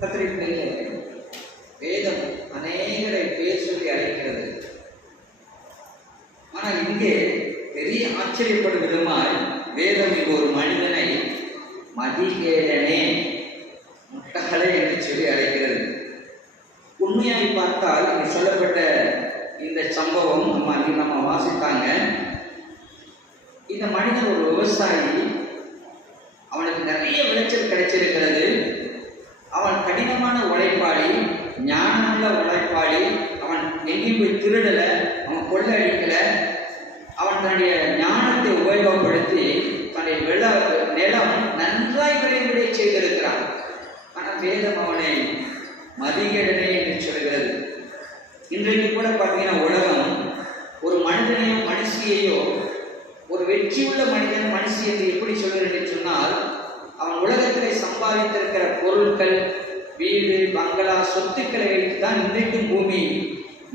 கத்திரிக்கை வேதம் அநேகரை பேர் சொல்லி அழைக்கிறது. ஆனால் இங்கே பெரிய ஆச்சரியப்படும் விதமாய் வேதம் இங்கு ஒரு மனிதனை மதிகேடனே, முட்டாளே என்று சொல்லி அழைக்கிறது. உண்மையாய் பார்த்தால் இங்கு சொல்லப்பட்ட இந்த சம்பவம் நம்ம வாசித்தாங்க. இந்த மனிதன் ஒரு விவசாயி, அவனுக்கு நிறைய விளைச்சல் கிடைச்சிருக்கிறது. அவன் கடினமான உழைப்பாளி, ஞானமுள்ள உழைப்பாளி. அவன் எங்கேயும் போய் திருடல, அவன் கொள்ளை அடிக்கல. அவன் தன்னுடைய ஞானத்தை உபயோகப்படுத்தி தன்னுடைய நிலம் நன்றாய் விளைவிடை செய்திருக்கிறான். ஆனால் வேதம் அவனை மதிகேடனே என்று சொல்கிறது. இன்றைக்கு கூட பார்த்தீங்கன்னா உலகம் ஒரு மனிதனையோ மனுஷியையோ, ஒரு வெற்றியுள்ள மனிதன் மனுஷி என்று எப்படி சொல்கிறது என்று சொன்னால், அவன் உலகத்திலே சம்பாதித்திருக்கிற பொருட்கள், வீடு, பங்களா, சொத்துக்களை வைத்துதான் இன்றைக்கும் பூமி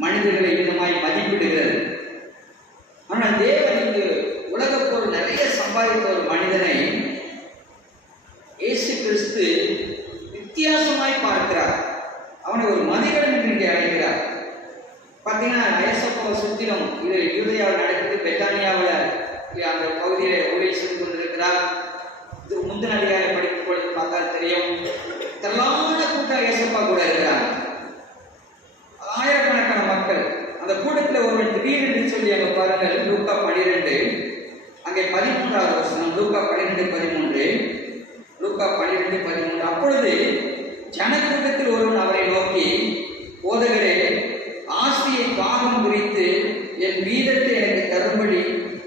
மனிதர்களை விதமாய் மதிப்பிடுகிறது. ஆனால் தேவன் இங்கு உலக பொருள் நிறைய சம்பாதித்த ஒரு மனிதனை இயேசு கிறிஸ்து வித்தியாசமாய் பார்க்கிறார். அவனை ஒரு மதிகேடன் என்று அழைக்கிறார். பார்த்தீங்கன்னா இயேசுவை சுற்றிலும் இது யூதேயாவில் நடக்குது. பெத்தானியாவில் அந்த பகுதியில் ஊழியம் செய்து கொண்டிருக்கிறார். இது முந்தின அதிகாரம் படிக்கும் பொழுது பார்த்தா தெரியும். திரளான கூட்டம் இயேசப்பா கூட இருக்கிறார். ஆயிரக்கணக்கான மக்கள். அந்த கூட்டத்தில் ஒருவன் திடீரென்று சொல்லி அங்கே பாருங்கள், லூக்கா 12 அங்கே 13வது வசனம். லூக்கா 12:13. லூக்கா 12:13. அப்பொழுது ஜனக்கூட்டத்தில் ஒருவன் அவரை நோக்கி, போதகரே, ஆசியை பாகம் குறித்து என் வீதத்தை எனக்கு தரும்படி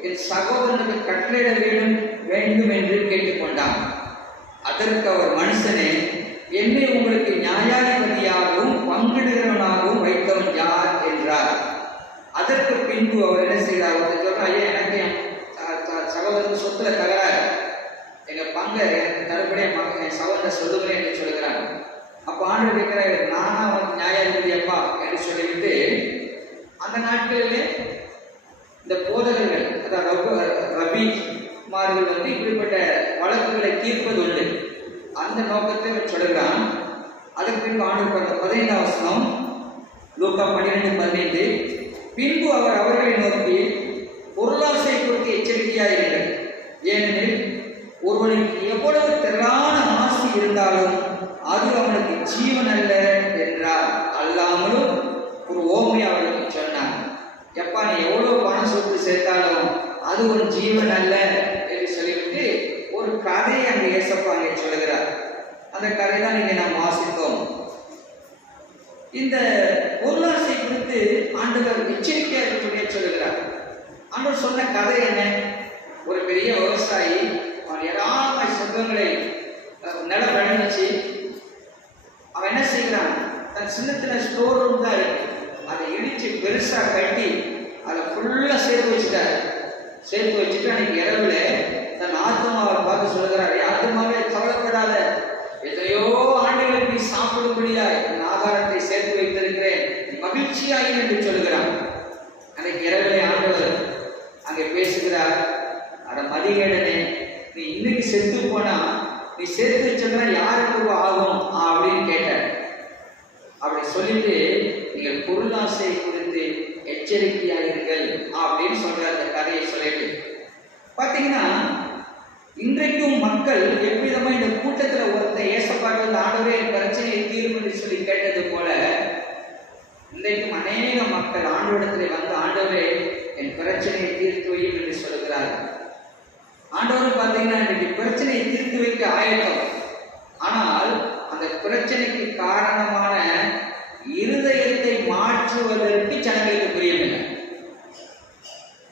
என் சகோதரனுக்கு கட்டளையிட வேண்டும் என்று கேட்டுக்கொண்டான். அதற்கு அவர், மனுஷனே, என்னை உங்களுக்கு நியாயாதிபதியாகவும் பங்கிடுகிறவனாகவும் வைத்தவன் யார் என்றார். அதற்கு பின்பு அவர் என்ன செய்தார்? சொல்றார், ஐயா, எனக்கு என் சகோதரனுக்கு சொத்துல தகராறு, எங்க பங்கு எனக்கு தரும்படி என் சகோதரன் சொல்லுகிறேன் என்று சொல்கிறார். அப்ப ஆண்டு கேட்கிறார், நானா அவனுக்கு நியாயாதிபதி அப்பா என்று சொல்லிவிட்டு, அந்த நாட்களிலே இந்த போதகர்கள், அதாவது ரபிமார்கள் இப்படிப்பட்ட வழக்குகளை தீர்ப்பது உண்டு. அந்த நோக்கத்தை சொல்கிறான். அதற்கு பின்பு ஆண்டு 15வது வசனம். லூக்கா 12:15. பின்பு அவர் அவர்களை நோக்கி, பொருளாசை குறித்து எச்சரிக்கையாயிருங்கள். ஏனெனில் ஒருவனுக்கு எவ்வளவு திரளான ஆசை இருந்தாலும் அது அவனுக்கு ஜீவன் அல்ல என்றார். அல்லாமலும் ஒரு ஓமை அவனுக்கு சொன்னார். எப்பா, நீ எவ்வளவு பணம் சொத்து சேர்த்தாலும் அது ஒரு ஜீவன் அல்ல என்று சொல்லிவிட்டு ஒரு கதையை அங்கே இயேசப்பா அங்கே சொல்லுகிறார். அந்த கதை தான் இங்கே நாம் வாசித்தோம். இந்த பொருளாசை குறித்து ஆண்டவர் எச்சரிக்கையாக சொல்லுகிறார். ஆண்டவர் சொன்ன கதை என்ன? ஒரு பெரிய விவசாயி, அவன் ஏராளமாய் செல்வங்களை நிலம் விளைவிச்சு அவன் என்ன செய்கிறான்? தன் சின்னத்துல ஸ்டோர் ரூம் தான் இருக்கு, அதை இடிச்சு பெருசா கட்டி அதை ஃபுல்லா சேர்த்து வச்சுட்டாரு. சேர்த்து வச்சுட்டு அன்னைக்கு இரவுல தன் ஆத்மாவை பார்த்து சொல்லுகிறார், ஆத்மாவே கவலைப்படாத, எதையோ ஆண்டுகளுக்கு நீ சாப்பிடும்படியா என் ஆகாரத்தை சேர்த்து வைத்திருக்கிறேன், மகிழ்ச்சியாகி என்று சொல்லுகிறான். அன்னைக்கு இரவுல ஆண்டவர் அங்கே பேசுகிறார், அட மதிகேடனே, நீ இன்னைக்கு செத்து போனா நீ சேர்த்து வச்சா யாருக்கு ஆகும் அப்படின்னு கேட்டார். அப்படி சொல்லிட்டு, நீங்கள் பொருளாசை குறித்து எச்சரிக்கையாயிருங்கள் அப்படின்னு சொல்ற அந்த கதையை சொல்லிட்டு பாத்தீங்கன்னா, இன்றைக்கும் மக்கள் எவ்விதமா இந்த கூட்டத்தில் ஒருத்தர் ஏசப்பாட்டு வந்து ஆண்டவரே என் பிரச்சனையை தீர்வு என்று சொல்லி கேட்டது போல, இன்றைக்கும் அநேக மக்கள் ஆண்டவரிடத்திலே வந்து ஆண்டவரே என் பிரச்சனையை தீர்த்து வையும் என்று சொல்லுகிறார்கள். ஆண்டவர் பார்த்தீங்கன்னா இன்றைக்கு பிரச்சனையை தீர்த்து வைக்க ஆயத்தம். ஆனால் அந்த பிரச்சனைக்கு காரணமான இருதயத்தை மாற்றுவதற்கு ஜனங்களுக்கு புரியவில்லை.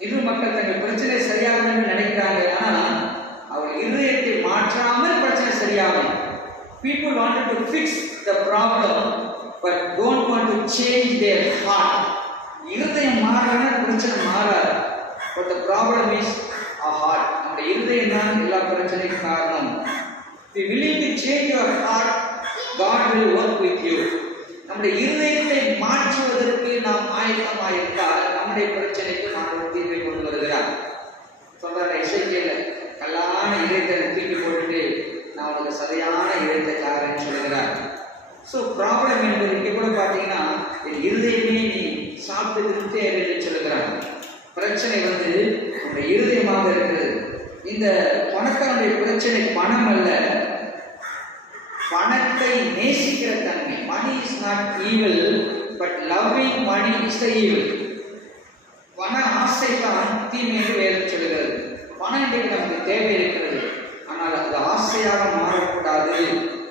இன்னும் மக்கள் தங்கள் பிரச்சனை சரியாகணும்னு நினைக்கிறாங்க. ஆனால் அவர் இருதயத்தை மாற்றாமல் பிரச்சனை சரியாகும். People wanted to fix the problem but don't want to change their heart. இருதயம் மாறான பிரச்சனை மாறாது. But the problem is our heart. நம்முடைய இருதயம் தான் எல்லா பிரச்சனைக்கும் காரணம். If you willing to change your heart, God will work with you. நம்முடைய இருதயத்தை மாற்றுவதற்கு நாம் ஆயத்தமாயிருந்தால் நம்முடைய பிரச்சனைக்கு நான் தீர்வை கொண்டு வருகிறார். சொல்ற இசைக்கையில கல்லான இதயத்தை தூக்கி போட்டுட்டு நான் உனக்கு சதையான இதயத்தை தாரேன்னு சொல்லுகிறார். ஸோ ப்ராப்ளம் என்பது இங்கே கூட பார்த்தீங்கன்னா என் இருதயமே நீ சாப்பிட்டு திருப்தியா என்று சொல்லுகிறாங்க. பிரச்சனை வந்து உங்களுடைய இருதயமாக இருக்கிறது. இந்த பணக்காரனுடைய பிரச்சனை பணம் அல்ல, பணத்தை நேசிக்கிற தன்மை. Money is not evil, but loving money is the evil. பண ஆசை தான் தீமை என்று வேதம் சொல்கிறது. பணம் என்பது நமக்கு தேவை இருக்கிறது, ஆனால் அது ஆசையாக மாறக்கூடாது.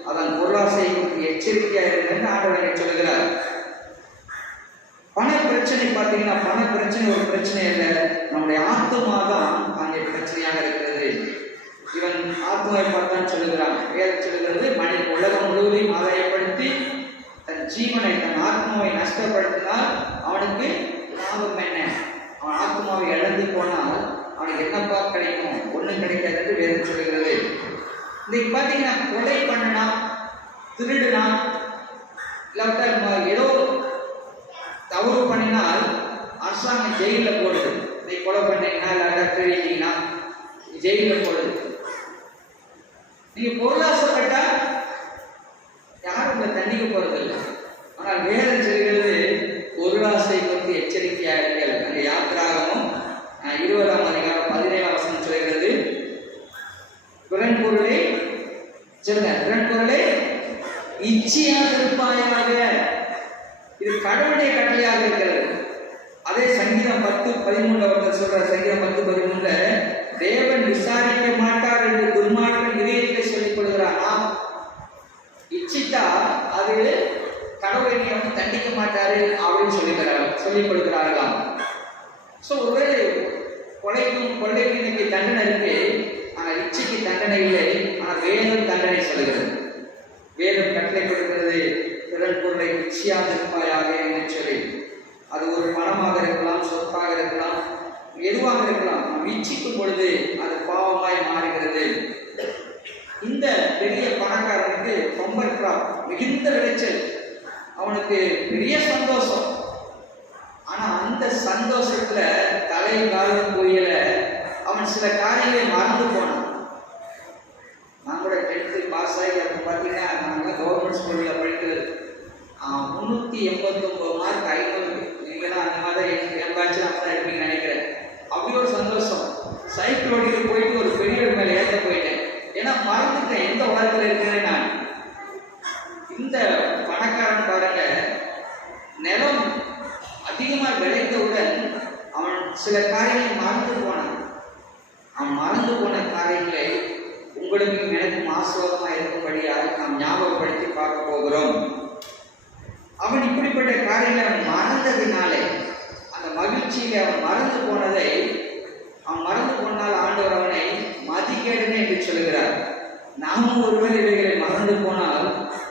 அதன் பொருளாசை எச்சரிக்கையாக இருக்கிறது ஆண்டவர் சொல்லுகிறார். பண பிரச்சனை பார்த்தீங்கன்னா, பண பிரச்சனை ஒரு பிரச்சனை இல்லை, நம்முடைய ஆத்மா தான் அங்கே பிரச்சனையாக இருக்கிறது. இவன் ஆத்மாவை பார்த்தான் சொல்லுகிறான். வேதம் சொல்லுகிறது, மனித உலகம் முழுவதையும் ஆதாயப்படுத்தி தன் ஜீவனை தன் ஆத்மாவை நஷ்டப்படுத்தினால் அவனுக்கு லாபம் என்ன? அவன் ஆத்மாவை இழந்து போனால் அவனுக்கு என்னப்பா கிடைக்கும்? ஒன்றும் கிடைக்காது என்று வேதம் சொல்லுகிறது. இன்னைக்கு பார்த்தீங்கன்னா, கொலை பண்ணினா, திருடுனா, இல்லாவிட்டா ஏதோ தவறு பண்ணினால் அரசாங்கம் ஜெயிலில் போடுது. நீ கொலை பண்ணீங்கன்னா இல்லாட்டா திருடினீங்கன்னா ஜெயிலில் போடுது. நீங்க பொருளாசைப்பட்டா யாரும் உங்களை தண்டிக்க போறதில்லை. ஆனால் வேதம் சொல்கிறது, பொருளாசை பற்றி எச்சரிக்கையாக இருங்கள். அந்த யாத்திராகமும் 20ஆம் அதிகாரம் 17ஆம் வசனம் சொல்கிறது, பிறன்பொருளை இச்சையாக இருப்பாயாக. இது கடவுளுடைய கட்டளையாக இருக்கிறது. அதே சங்கீதம் 10:13 சொல்ற, சங்கீதம் 10:13 தேவன் விசாரிக்க மாட்டார் என்று துன்மார்க்கன் இதயத்தை சொல்லிக் கொள்கிறார். நாம் இச்சித்தா அது கடவுளை அவன் தண்டிக்க மாட்டாரு அப்படின்னு சொல்லிக் கொடுக்கிறார்களாம். ஸோ ஒருவேளை கொள்ளைக்கு இன்னைக்கு தண்டனை இருக்கு, ஆனால் இச்சைக்கு தண்டனை இல்லை. ஆனால் வேதம் தண்டனை சொல்கிறது. வேதம் கட்டளை கொடுக்கிறது, பிறன் பொருளை இச்சையாக இருப்பாயாக என்று சொல்லி. அது ஒரு பணமாக இருக்கலாம், சொத்தாக இருக்கலாம், எதுவாக இருக்கலாம். நாம் இச்சிக்கும் பொழுது அது பாவமாய் மாறுகிறது. இந்த பெரிய பணக்காரனுக்கு பம்பர் கிராப், மிகுந்த விளைச்சல், அவனுக்கு பெரிய சந்தோஷம். ஆனா அந்த சந்தோஷத்துல தலை காலம் புரியல, அவன் சில காரியங்களை மறந்து போனான். நான் கூட 10th பாஸ் ஆகி அப்போ பார்த்தீங்கன்னா, நாங்கள் கவர்மெண்ட் ஸ்கூலில் படிக்கிறது 389 மார்க் 500. நீங்களாம் அந்த மாதிரி என் பேட்சில் அப்போ தான் இருப்பீங்கன்னு நினைக்கிறேன். அப்படி ஒரு சந்தோஷம். சைக்கிள் ஓட்டிட்டு போயிட்டு ஒரு பெரிய மேலே ஏற்ற போயிட்டேன். ஏன்னா மறந்துட்டேன் எந்த உலகத்தில் இருக்கிறேன் நான். இந்த பணக்காரன் பாருங்க, நிலம் அதிகமாக விளைந்தவுடன் அவன் சில காரியங்களை மறந்து போனான். அவன் மறந்து போன காரியங்களை உங்களுக்கு எனக்கும் ஆசுவாதமாக இருக்கும்படியாக நாம் ஞாபகப்படுத்தி பார்க்க போகிறோம். அவன் இப்படிப்பட்ட காரியங்களை அவன் மறந்ததினாலே, அந்த மகிழ்ச்சியிலே அவன் மறந்து போனதை, அவன் மறந்து போனால் ஆண்டவர் அவனை மதிகேடுன்னு என்று சொல்கிறார். நாமும் ஒருவேளை இவைகளை மறந்து போனால்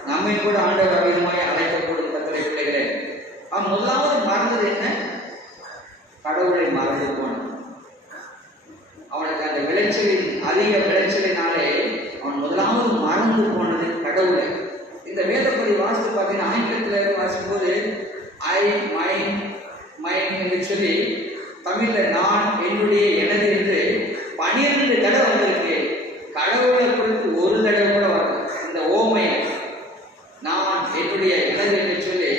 நம்மை கூட ஆண்டவர் அவிதமாய் அழைக்கப்படும் கர்த்தருடைய பிள்ளைகளே. அவன் முதலாவது மறந்தது என்ன? கடவுளை மறந்து போனான். அவனுக்கு அந்த விளைச்சலின் அதிக விளைச்சலினாலே அவன் முதலாவது மறந்து போனது கடவுளை. இந்த வேதப்படி வாசித்து பார்த்தீங்கன்னா, ஆங்கிலத்தில் வாசிக்கும் போது ஐ மைன் என்று சொல்லி தமிழில் நான், என்னுடைய, எனது என்று 12 தடவை வந்திருக்கு. கடவுளை குறித்து ஒரு தடவை கூட வரல. இந்த ஓமை நான், என்னுடைய, எனது என்று சொல்லி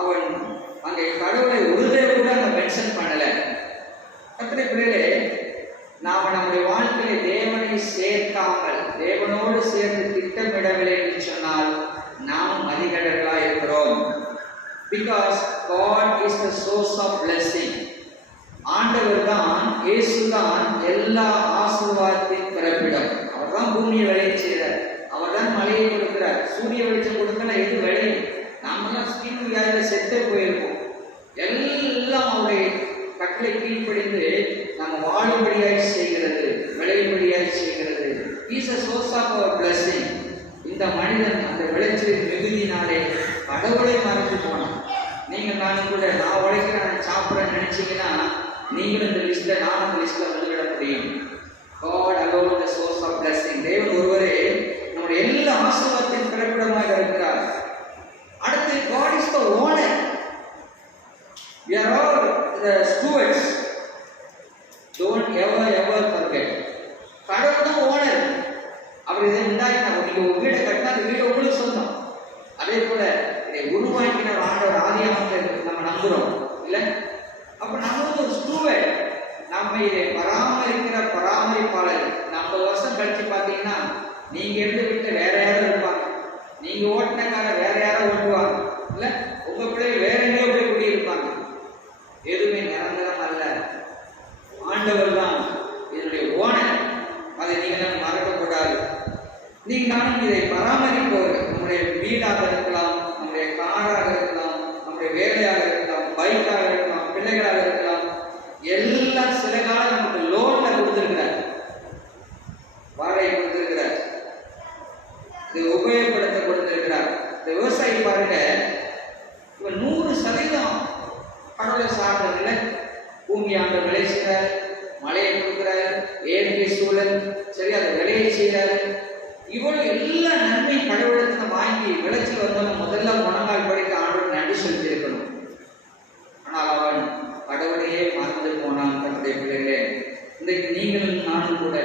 அவன் அங்கே கடவுளை ஒரு தடவை கூட அங்கே மென்ஷன் பண்ணல. கர்த்தருடைய பிள்ளைகளே, நாம் நம்முடைய வாழ்க்கையை தேவனை சேர்க்காமல் தேவனோடு சேர்ந்து திட்டமிடவில்லை என்று சொன்னால் நாம் மதிகேடர்களாக இருக்கிறோம். Because God is the source of blessing. ஆண்டவர் தான், இயேசு தான் எல்லா ஆசீர்வாதத்தின் பிறப்பிடம். அவர் தான் பூமியை விளைய செய்கிறார். அவர் தான் மழையை கொடுக்கிறார். சூரிய வெளிச்சம் கொடுக்கல எது விளையும்? நாமெல்லாம் ஸ்கின் வியாதியில் செத்தே போயிருக்கோம். எல்லாம் அவருடைய கட்டளை கீழ்ப்படிந்து நம்ம வாழும்படியாய் செய்கிறது, விளையும்படியாய் செய்கிறது. Is a source of our blessing. இந்த மனிதன் அந்த விளைச்சலின் மிகுதினாலே கடவுளை மறந்து போனான். நீங்கள் நானும் கூட நான் உழைக்கிறேன் சாப்பிட்றேன்னு நினைச்சீங்கன்னா நீங்களும் இந்த லிஸ்ட்ல, நானும் இந்த லிஸ்ட்ல வந்துவிட முடியும். God alone the source of blessing. தேவன் ஒருவரே நம்முடைய எல்லா ஆசீர்வாதத்தின் பிறப்பிடமாக இருக்கிறார். அடுத்து God is the owner. We are all the stewards. Don't ever forget. கடவுள் தான் ஓனர். அவர் இதை உண்டாக்கினார். நீங்க ஒரு வீடை கட்டினா அந்த வீடு உங்களுக்கு சொந்தம். அதே போல இதை உருவாக்கின ஆண்டவர் ஆதியாகமத்தை நம்ம நம்புறோம் இல்ல? அப்ப நம்ம ஒரு ஸ்டூவர்ட், நம்ம இதை பராமரிக்கிற பராமரிப்பாளர். 50 வருஷம் கழிச்சு பாத்தீங்கன்னா நீங்க இருந்து விட்டு வேற யாரும் இருப்பாங்க, நீங்க ஓட்டின காரை வேற யாரும் ஓட்டுவாங்க இல்ல, உங்க பிள்ளைகள் வேற எங்கேயோ போய் குடியிருப்பாங்க. எதுவுமே நிரந்தரம் அல்ல. ஆண்டவர் தான் இதனுடைய ஓனர். அதை நீங்க மறக்கக்கூடாது. நீங்க நானும் இதை பராமரிப்பவர். நம்முடைய வீடாக இருக்கலாம், நம்முடைய காராக இருக்கலாம், நம்முடைய வேலையாக இருக்கலாம், பைக்காக இருக்கலாம், பிள்ளைகளாக இருக்கலாம், எல்லாம் சில காலம் நமக்கு லோன்ல கொடுத்திருக்கிறார், வாடகை கொடுத்திருக்கிறார், இது உபயோகப்படுத்த கொடுத்திருக்கிறார். இந்த விவசாயி பாருங்க, இவன் 100% கடவுளை சார்ந்ததில்லை. பூமி ஆண்டு விளை செய்கிறார், மழையை கொடுக்கிறார், இயற்கை சூழல் சரி அதை விளையை செய்கிறாரு. இவ்வளவு எல்லா நன்மை கடவுளத்தை வாங்கி விளைச்சல் வந்தவன் முதல்ல முழங்கால் படிக்க ஆண்டவர் நன்றி செலுத்தியிருக்கணும். ஆனால் அவன் கடவுளையே மறந்து போனான். தன்னுடைய பிள்ளைகளே, இன்றைக்கு நீங்களும் நானும் கூட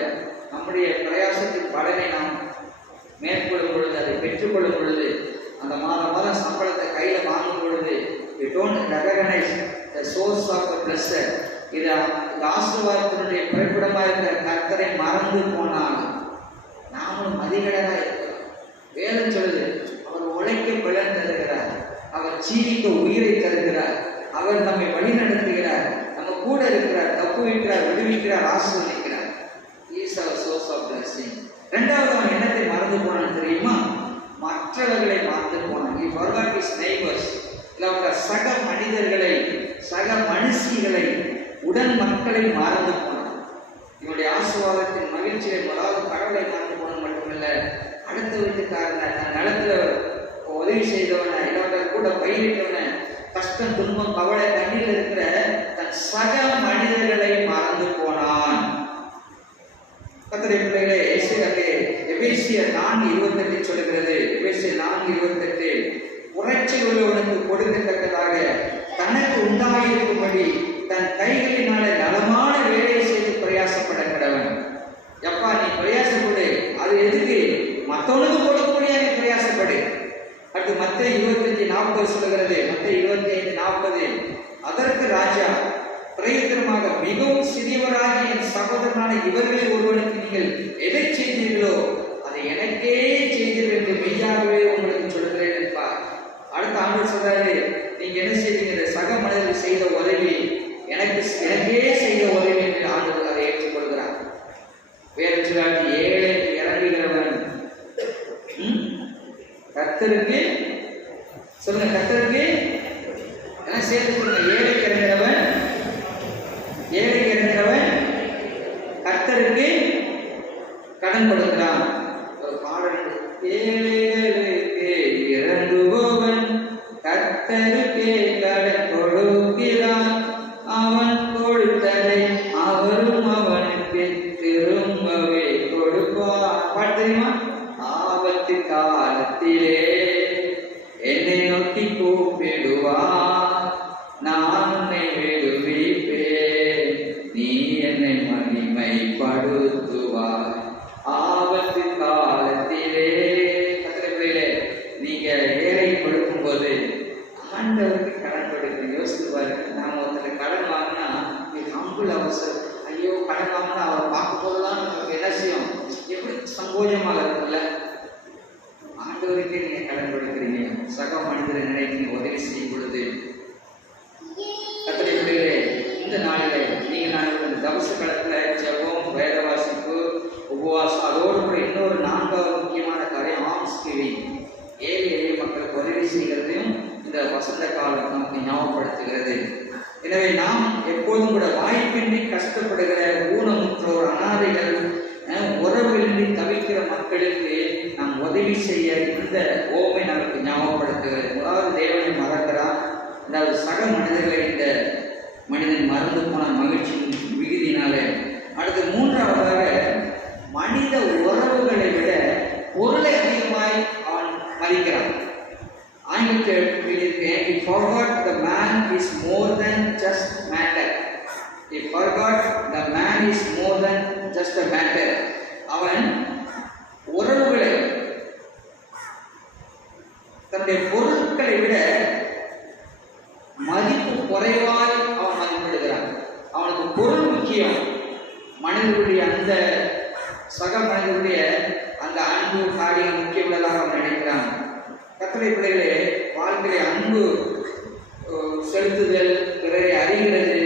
நம்முடைய பிரயாசத்தின் பலனை நாம் மேற்கொள்ளும் பொழுது, அதை பெற்றுக்கொள்ளும் பொழுது, அந்த மாதம் சம்பளத்தை கையில வாங்கும் பொழுது, you don't recognize the source of the blessing. இது ஆசீர்வாதத்தினுடைய பிறப்பிடமாக இருக்கிற கர்த்தரை மறந்து போனால் நாமும் அதிகடராக இருக்கிறோம். வேதம் சொல்லுது, அவர் உழைக்க பலன் தருகிறார், அவர் ஜீவிக்க உயிரை தருகிறார், அவர் நம்மை வழி நடத்துகிறார், நம்ம கூட இருக்கிறார், தப்பு வைக்கிறார், விடுவிக்கிறார், ஆசீர்வதிக்கிறார். இஸ் அவர் சோர்ஸ் ஆஃப் பிளஸிங். இரண்டாவது, அவன் என்னத்தை மறந்து போனான் தெரியுமா? மற்றவர்களை மறந்து போனான். He forgot his neighbors. சக மனிதர்களை, சக மனுஷிகளை, உடன் மக்களை மறந்து போனான். இவனுடைய ஆசீர்வாதத்தின் மகிழ்ச்சியை முதலாவது கடவுளை மறந்து போன மட்டுமல்ல, அடுத்த வீட்டுக்காரனை, தன் நிலத்துல உதவி செய்தவனை, இல்லாத கூட பயிரிட்டவனை, கஷ்டம் துன்பம் கவலை தண்ணீர் இருக்கிற தன் சக மனிதர்களை மறந்து போனான். கர்த்தருடைய பிள்ளைகளே, எபேசியர் 4:28 சொல்லுகிறது. எபேசியர் 4:28, உரைச்சல் உள்ளவனுக்கு கொடுக்கத்தக்கதாக தனக்கு உண்டாயிருக்கும்படி தன் கைகளினால நலமான வேலையை செய்து பிரயாசப்பட கடவன். எப்பா நீ பிரயாசப்படு, அது எதுக்கு? மற்றவனுக்கு கொடுக்கக்கூடிய நீ பிரயாசப்படு. அடுத்து மத்தேயு 25:40 சொல்லுகிறது. மத்தேயு 25:40, அதற்கு ராஜா பிரயத்தனமாக மிகவும் சிறியவராகிய என் சகோதரனான இவர்களில் ஒருவனுக்கு நீங்கள் எதை செய்தீர்களோ அதை எனக்கே செய்தீர்கள் என்று மெய்யாகவே உங்களுக்கு சொல்லுகிறேன் என்பார். அடுத்த ஆண்டு சொல்றாரு, நீங்க என்ன செய்வீங்க? சக மனிதர்கள் செய்த உதவி எனக்கே செய்த உதவி என்று ஆண்டவர் அதை ஏற்றுக்கொள்கிறார். வேறு சொல்லாட்டி ஏழைக்கு இறங்குகிறவன் கர்த்தருக்கு சொல்லுங்க, கர்த்தருக்கு என்ன சேர்த்து சொல்லுங்க, ஏழைக்கு இறங்குகிறவன், ஏழைக்கு இறங்குகிறவன் கர்த்தருக்கு கடன் கொடுக்கிறான். ஒரு பாடல், ஏழைகளுக்கு இறங்குபவன் கர்த்தருக்கே கடன் கொடுக்கிறான், அவன் கொடுத்ததை அவரும் அவனுக்கு திரும்பவே கொடுப்பார். பாட்டு தெரியுமா? ஆபத்து காலத்திலே என்னை நோக்கி கூப்பிடுவார், நான் உன்னை விடுவிப்பேன், நீ என்னை மகிமைப்படுத்துவார். ஆபத்து காலத்திலே. கர்த்தரே, நீங்க ஏழை கொடுக்கும் போது ஆண்டவருக்கு கடன் கொடுக்க யோசித்து பாருங்க. நாம ஒருத்தர் கடன் வாங்கினா ஹம்பிள் அவசரம், ஐயோ கடன் வாங்கினா அவர் பார்க்கும் போதுதான் நமக்கு என்ன செய்யும், எப்படி சங்கோஜமாக இருக்குல்ல. ஆண்டவருக்கே நீங்க கடன் கொடுக்குறீங்க, சக மனிதரை நினைத்து உதவி செய்யும் பொழுது. கர்த்தரே, இந்த நாளிலே நீங்க நான் தவச காலத்துல ஜெபம், வேத வாசிப்பு, உபவாசம், அதோடு கூட இன்னொரு 4வது முக்கியமான காரியம் ஆர்ம்ஸ் கிவிங். ஏழை எளிய மக்களுக்கு உதவி செய்கிறதையும் இந்த வசந்த காலம் நமக்கு ஞாபகப்படுத்துகிறது. எனவே நாம் எப்போதும் கூட வாய்ப்பின்றி கஷ்டப்படுகிற ஊனமுற்றோர், அனாதைகள், உறவின்றி தவிக்கிற மக்களுக்கு நாம் உதவி செய்ய இந்த ஓமை நமக்கு ஞாபகப்படுத்துகிறது. முதலாவது தேவனை மறக்கிறான், அதாவது சக மனிதர்களை இந்த மனிதன் மறந்து போன மகிழ்ச்சியின் விகுதினால. அடுத்து 3வதாக மனித உறவுகளை விட பொருளை அதிகமாய் அவன் மதிக்கிறான். ஆங்கிலத்தில் He forgot the man is more than just matter. He forgot the man is more than just a matter. அவன் உறவுகளை தன்னுடைய பொருட்களை விட மதிப்பு குறைவாய் அவன் மதிப்பிடுகிறான். அவனுக்கு பொருள் முக்கியம். மனிதனுடைய அந்த சக மனிதனுடைய அந்த அன்பு காரியம் முக்கியமுள்ளதாக அவன் நினைக்கிறான். கர்த்தருடைய பிள்ளைகளே, வாழ்க்கையை அன்பு செலுத்துதல், பிறரை அறிகிறது,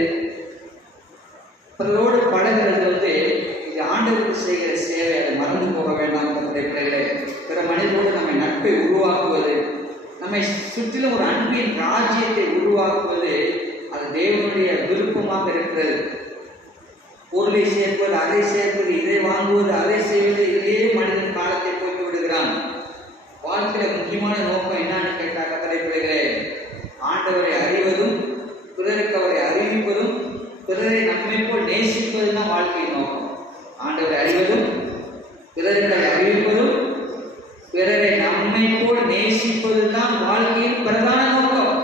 பிறரோடு பழகிறது இது ஆண்டவருக்கு செய்கிற சேவை. அதை மறந்து போக வேண்டாம். கர்த்தருடைய பிள்ளைகளே, பிற மனிதரோடு நம்மை நட்பை உருவாக்குவது, நம்மை சுற்றிலும் ஒரு அன்பின் ராஜ்யத்தை உருவாக்குவது அது தேவனுடைய விருப்பமாக இருக்கிறது. பொருளை சேர்ப்பது, அதை சேர்ப்பது, இதை வாங்குவது, அதை செய்வது, இதே மனிதன் காலத்தை போட்டு விடுகிறான். வாழ்க்கையில முக்கியமான நோக்கம் என்னன்னு கேட்டா, கர்த்தருடைய பிள்ளைகளே, ஆண்டவரை அறிவதும், பிறருக்கு அவரை அறிவிப்பதும், பிறரை நம்மை போல் நேசிப்பதும் தான் வாழ்க்கையின் நோக்கம். ஆண்டவரை அறிவதும், பிறருக்கு அறிவிப்பதும், பிறரை நம்மை போல் நேசிப்பது தான் வாழ்க்கையின் பிரதான நோக்கம்.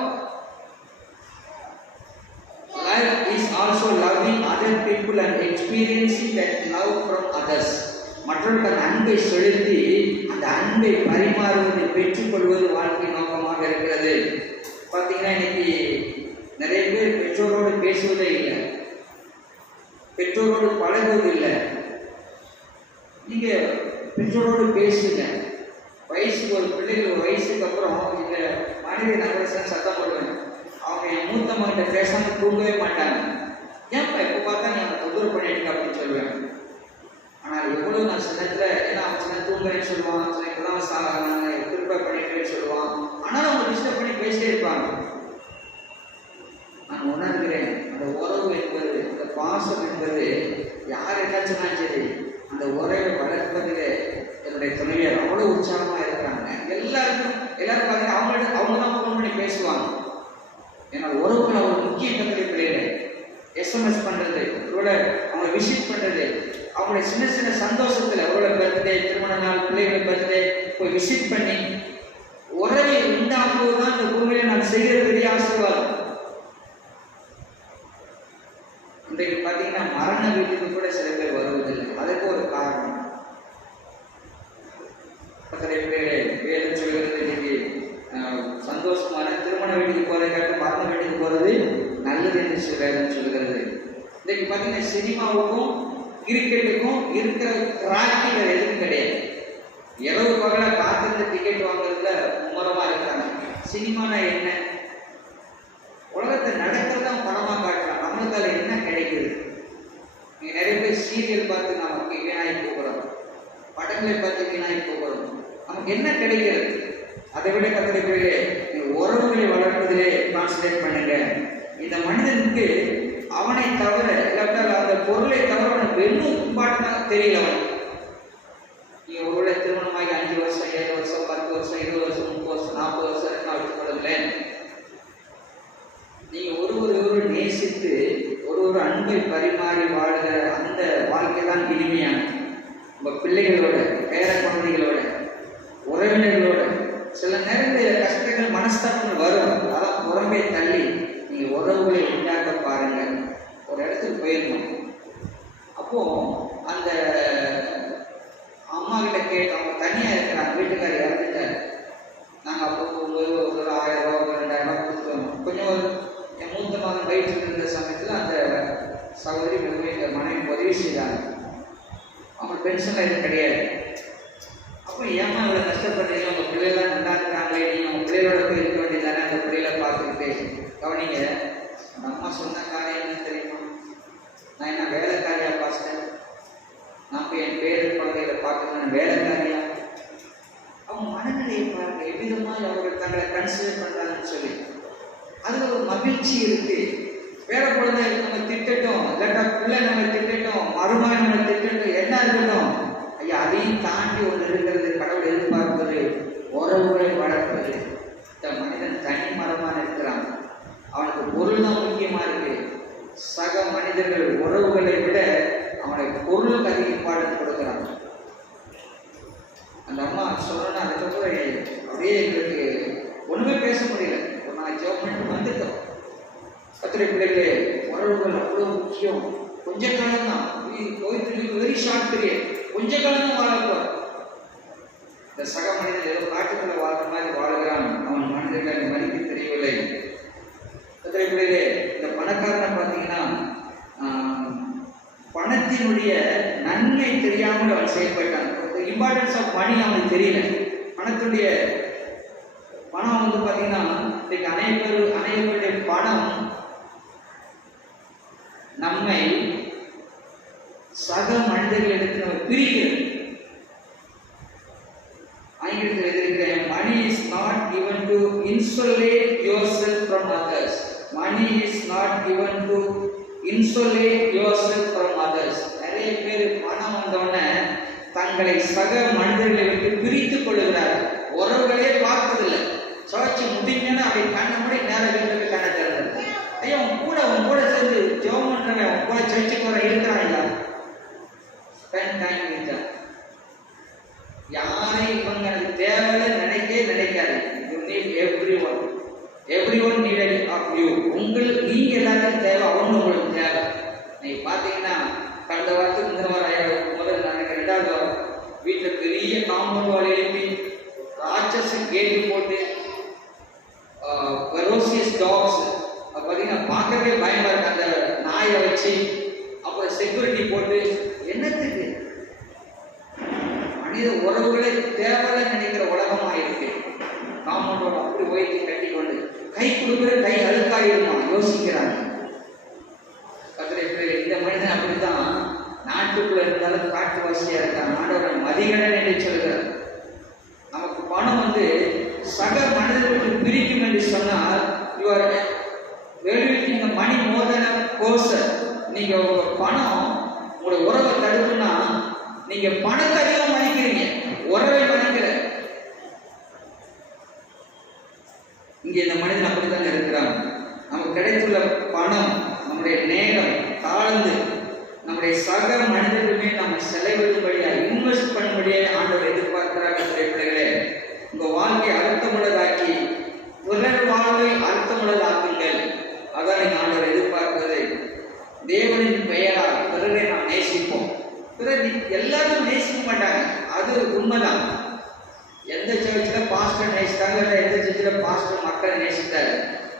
Life is also loving other people and experiencing that love from others. மற்றவர்கள் அன்பை செலுத்தி அந்த அன்பை பரிமாறுவதை பெற்றுக்கொள்வது வாழ்க்கை நோக்கமாக இருக்கிறது. பார்த்தீங்கன்னா இன்னைக்கு நிறைய பேர் பெற்றோரோடு பேசுவதே இல்லை, பெற்றோரோடு பழகுவது இல்லை. நீங்க பெற்றோரோடு பேசுங்க. வயசுக்கு ஒரு பிள்ளைகள் வயசுக்கு அப்புறம் இந்த மனித நகரசன் சத்தம் போடுவேன். அவங்க என் மூத்த மகிட்ட பேசாம தூங்கவே மாட்டாங்க. ஏன்ப்பா இப்போ பார்த்தா நீ அவனை தொந்தரவு பண்ணிட்டு அப்படின்னு சொல்லுவேன். ஆனால் எவ்வளவு நான் சின்னத்துல, ஏன்னா அவன் சின்ன தூங்குறேன்னு சொல்லுவான், சின்ன இப்பதான் திருப்ப பண்ணிட்டேன்னு சொல்லுவான். ஆனாலும் அவங்க டிஸ்டர்ப் பண்ணி பேசிட்டே இருப்பாங்க. நான் உணர்கிறேன், அந்த உறவு என்பது, அந்த பாசம் என்பது யார் என்னாச்சுன்னா சரி, அந்த உறவை வளர்ப்பதிலே என்னுடைய துணைவியர் அவ்வளவு உற்சாகமா இருக்கிறாங்க. எல்லாரும் பார்த்தீங்கன்னா அவங்க தான் ஃபோன் பண்ணி பேசுவாங்க. என்னோட உறவுகள் அவங்க முக்கிய கருத்துடைய பிள்ளைகள் SMS பண்றது, அவரோட அவங்க விசிட் பண்றது, அவங்களுடைய சின்ன சின்ன சந்தோஷத்துல அவரோட பர்த்டே, திருமண நாள், பிள்ளைகள் பர்த்டே போய் விசிட் பண்ணி உறவை உண்டாக்குவதுதான் இந்த பூமியில நான் செய்கிற பெரிய ஆசீர்வாதம். இன்றைக்கு பார்த்தீங்கன்னா மரண வீட்டுக்கு கூட சில பேர் வருவதில்லை. அதுக்கு ஒரு காரணம். வேதம் சொல்கிறது, இன்னைக்கு சந்தோஷமான திருமண வீட்டுக்கு போறதை காட்டு மரண வீட்டுக்கு போறது நல்லது என்று வேதம் சொல்கிறது. இன்னைக்கு பார்த்தீங்கன்னா சினிமாவுக்கும் கிரிக்கெட்டுக்கும் இருக்கிற கிராக்கி வேற எதுவும் கிடையாது. இரவு பகல காத்திருந்த டிக்கெட் வாங்குறதுல மும்முரமா இருக்கிறாங்க. சினிமானா என்ன? உலகத்தை நடக்கிறதான் படமா காட்டுறான். நம்மளுக்கு அதில் என்ன கிடைக்குது? நீங்க நிறைய பேர் சீரியல் பார்த்து நமக்கு வீணாகி போகிறோம், படங்களை பார்த்து வீணாகி போகிறோம். நமக்கு என்ன கிடைக்கிறது? அதை விட கத்தரிப்பிலே உறவுகளை வளர்ப்பதிலே கான்சன்ட்ரேட் பண்ணுங்க. இந்த மனிதனுக்கு அவனை தவிர இல்லாட்டால் அந்த பொருளை தவிர அவனுக்கு இன்னும் இம்பார்ட்டன்டாக தெரியல. அவன் நீ ஒருவேளை திருமணமாகி 5 வருஷம், 7 வருஷம், 10 வருஷம், 20 வருஷம், 30 வருஷம், 40 வருஷம் நான் வச்சுக்கொள்ளுங்களேன். நீங்க ஒருவர் நேசித்து ஒரு அன்பை பரிமாறி வாழ்கிற அந்த வாழ்க்கை தான் இனிமையான. உங்க பிள்ளைகளோட, பேர குழந்தைகளோட, உறவினர்களோட சில நேரங்களில் கஷ்டங்கள், மனஸ்தாபங்கள் வரும். அதான் புறம்பே தள்ளி நீங்க உறவுகளை உண்டாக்க பாருங்க. ஒரு இடத்துக்கு போயிருந்தோம். அப்போ அந்த அம்மா கிட்ட கேட்டு, அவங்க தனியா இருக்கிறாங்க, வீட்டுக்காரர் இறந்துட்டாரு. நாங்க அப்போ போகும்போது ஒரு 1000 ரூபா, 2000 ரூபா கொடுத்தோம். கொஞ்சம் என் மூத்த மகன் வயிற்றில் இருந்த சமயத்தில் அந்த சகோதரி மிகவும் எங்கள் மனைவி உதவி செய்தாங்க. அவங்க பென்ஷன்ல இது கிடையாது. அப்போ ஏமா இவ்வளோ கஷ்டப்படுறீங்க, உங்கள் பிள்ளைகள்லாம் நல்லா இருக்காங்களே, நீங்கள் உங்கள் பிள்ளைகளோட போய் இருக்க வேண்டியதானே, அந்த பிள்ளைகளை பார்த்துக்கிட்டு கவனிங்க. அந்த அம்மா சொன்ன காரியம் என்ன தெரியுமா? நான் என்ன வேலைக்காரியா பாஸ்டர்? நான் போய் என் பேரு குழந்தைகளை பார்க்க நான் வேலைக்காரியா? அவங்க மனநிலையை பாருங்க, எவ்விதமாக அவர்கள் தங்களை கன்சிடர் பண்றாங்கன்னு சொல்லி அதுல ஒரு மகிழ்ச்சி இருக்கு. வேற குழந்தை நம்ம திட்டட்டும், இல்லாட்டா பிள்ளை நம்ம திட்டட்டும், மருமகன் நம்ம திட்டட்டும், என்ன இருக்கட்டும், ஐயா அதையும் தாண்டி ஒன்று இருக்கிறது. கடவுள் எதிர்பார்ப்பது உறவுகளை வளர்ப்பது. இந்த மனிதன் தனி மரமா இருக்கிறான், அவனுக்கு பொருள் தான் முக்கியமா இருக்கு. சக மனிதர்கள் உறவுகளை விட அவனுக்கு பொருளுக்கு அதிக இம்பார்ட்டன்ஸ் கொடுக்கிறான். அந்த அம்மா சொல்லணும்னா அதுக்கப்புறம் அப்படியே எங்களுக்கு ஒண்ணுமே பேச முடியல. ஒரு நாள் ஜெபம் பண்ணிட்டு வந்துட்டோம். கர்த்தருடைய பிள்ளைகளே, உறவுகள் அவ்வளவு முக்கியம். கொஞ்ச காலம் தான், வெரி ஷார்ட் பீரியட், கொஞ்ச காலம் தான் வாழ போறோம். இந்த சக மனிதன் மனிதன் ஏதோ காட்டுக்குள்ள வாழ்ற மாதிரி வாழுகிறான். அவன் மனிதர்களை மதிக்க தெரியவில்லை. இப்படியே இந்த பணக்காரனை பார்த்தீங்கன்னா பணத்தினுடைய நன்மை தெரியாமல் அவன் செயல்பட்டான். இம்பார்ட்டன்ஸ் ஆஃப் மணி அவனுக்கு தெரியல. பணம் வந்து பார்த்தீங்கன்னா இன்னைக்கு அனைவருடைய பணம் நம்மை சக மனிதர்களிடத்தில் நம்ம பிரிக்கிறது. ஆங்கிலத்தில் எழுதியிருக்கிறேன், money is not given to insulate yourself from others. Money is not given to insulate yourself from others. நிறைய பேர் பணம் வந்தோடனே தங்களை சக மனிதர்களை விட்டு பிரித்துக் கொள்ளுகிறார். உறவுகளே பார்ப்பதில்லை. சர்ச்சு முடிஞ்சோன்னா அப்படி கண்ணை மூடி நேரம் வீட்டுக்கு கண்ணை திறந்தது. ஐயா உன் கூட சேர்ந்து ஜெபம் பண்றவன் உன் கூட சர்ச்சுக்கு வர இருக்கிறான். ஐயா ஸ்பெண்ட் டைம் வித் தம். யாரை இவங்க எனக்கு தேவையில்லை நினைக்காது. You need everyone needed of you. நீங்க எல்லாத்தையும் தேவை, அவங்க உங்களுக்கு தேவை. நீங்க பாத்தீங்கன்னா கடந்த வாரத்துக்கு இந்த வாரம் முதல் நினைக்கிறேன் 2வது வாரம் வீட்டில் பெரிய காம்பவுண்ட் வால் எழுப்பி ராட்சஸ் கேட்டு போட்டு ஃபெரோசியஸ் டாக்ஸ் பார்த்தீங்கன்னா பார்க்கவே பயமா இருக்கு. அந்த நாயை வச்சு அப்புறம் செக்யூரிட்டி போட்டு என்னத்துக்கு மனித உறவுகளே தேவையில்லை நினைக்கிற உலகமா இருக்கு. காம்பவுண்டோட அப்படி உயர்த்தி கட்டி கொண்டு கை கொடுக்குற கை அழுக்காயிருமா யோசிக்கிறாங்க. இந்த மனிதன் அப்படித்தான் நாட்டுக்குள்ள இருந்தாலும் காட்டுவாசியா இருக்கான். ஆண்டவரை மதிகடன் என்று சொல்கிறார். நமக்கு பணம் வந்து சக மனிதர்களுக்கு பிரிக்கும் என்று சொன்னால் நீங்க மணி மோதன கோச நீங்க உங்க பணம் உங்களுடைய உறவை தடுக்குன்னா நீங்க பணத்தை அதிகம் மதிக்கிறீங்க, உறவை மதிக்கிற. இங்க இந்த மனிதன் அப்படித்தான் இருக்கிறான். நமக்கு கிடைத்துள்ள பணம் நம்முடைய நேரம் தாழ்ந்து நம்முடைய சக மனிதர்களுமே நம்ம செலவிடும்படியா இன்வெஸ்ட் பண்ணும்படியா ஆண்டவர் எதிர்பார்க்கிறார்கள். பிள்ளைகளே, உங்க வாழ்க்கையை அர்த்தமுள்ளதாக்கி பிறர் வாழ்வை அர்த்தமுள்ளதாக்குங்கள். அதான் நீங்க ஆண்டவர் எதிர்பார்க்கிறது. தேவனின் பெயரால் பிறரை நாம் நேசிப்போம். பிறர் எல்லாரும் நேசிக்க மாட்டாங்க, அது உண்மைதான். எந்த சர்ச்சில் பாஸ்டர் நேசித்தாங்க, எந்த சர்ச்சில் பாஸ்டர் மக்களை நேசித்தாரு,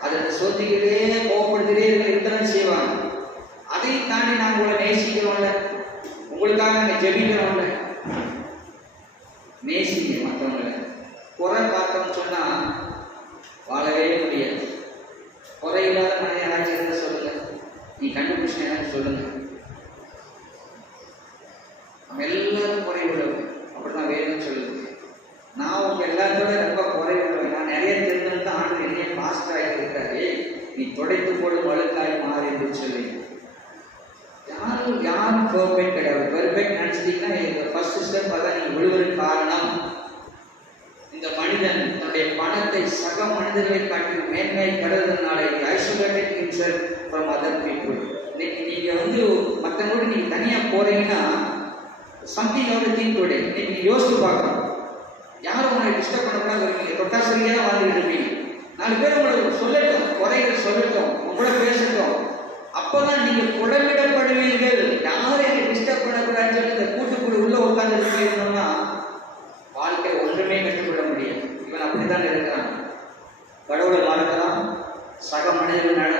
அதை சொத்திக்கிட்டே கோபப்படுத்திட்டே இருக்கதான் செய்வாங்க. அதையும் தாண்டி நாங்கள் உங்களை நேசிக்கிறோம்ல, உங்களுக்காக நாங்கள் ஜெபிக்கிறோம்ல. நேசிங்க மற்றவங்களை. குறை பார்த்தோம்னு சொன்னா வாழவே முடியாது. குறை இல்லாத மனிதன் யாராச்சும் இருந்தா சொல்லுங்க, நீ கண்டுபிடிச்ச எனக்கு சொல்லுங்க. நம்ம எல்லாரும் குறை உள்ளவங்க, அப்படிதான் வேணும்னு சொல்லுங்க. நான் உங்க எல்லாத்தோட ரொம்ப குறை உள்ளவன். நான் நிறைய தெரிஞ்சது தான் ஆண்டு என்னைய பாஸ்டர் ஆகி இருக்காரு. நீ துடைத்து போடும் வழுக்காய் மாறி என்று சொல்லி யாரும் பெர்ஃபெக்ட் கிடையாது. பெர்ஃபெக்ட் நினைச்சிட்டீங்கன்னா இந்த ஃபர்ஸ்ட் ஸ்டெப் அதான் நீங்க விழுவதற்கு காரணம். இந்த மனிதன் தன்னுடைய பணத்தை சக மனிதர்களை காட்டி மேன்மையை கருதுனால isolated himself from other people. இன்னைக்கு நீங்க வந்து மற்றவங்களோட நீங்க தனியா போறீங்கன்னா something of the thing today. இன்னைக்கு யோசிச்சு பார்க்கணும். யாரும் உங்களை டிஸ்டர்ப் பண்ணக்கூடாது. நீங்க தொட்டாசிரியா வாழ்ந்துட்டு இருப்பீங்க. 4 பேர் உங்களுக்கு சொல்லட்டும், குறைகள் சொல்லட்டும், உங்களோட பேசட்டும். அப்பதான் நீங்க புடமிடப்படுவீர்கள். யாரும் என்னை டிஸ்டர்ப் பண்ணக்கூடாதுன்னு சொல்லி இந்த கூட்டுக்குழு உள்ள உட்கார்ந்து போயிருந்தோம்னா வாழ்க்கை ஒன்றுமே கற்றுக்கொள்ள முடியும். இவன் அப்படித்தான் இருக்கிறான். கடவுளை மறக்கலாம், சக மனிதர்கள்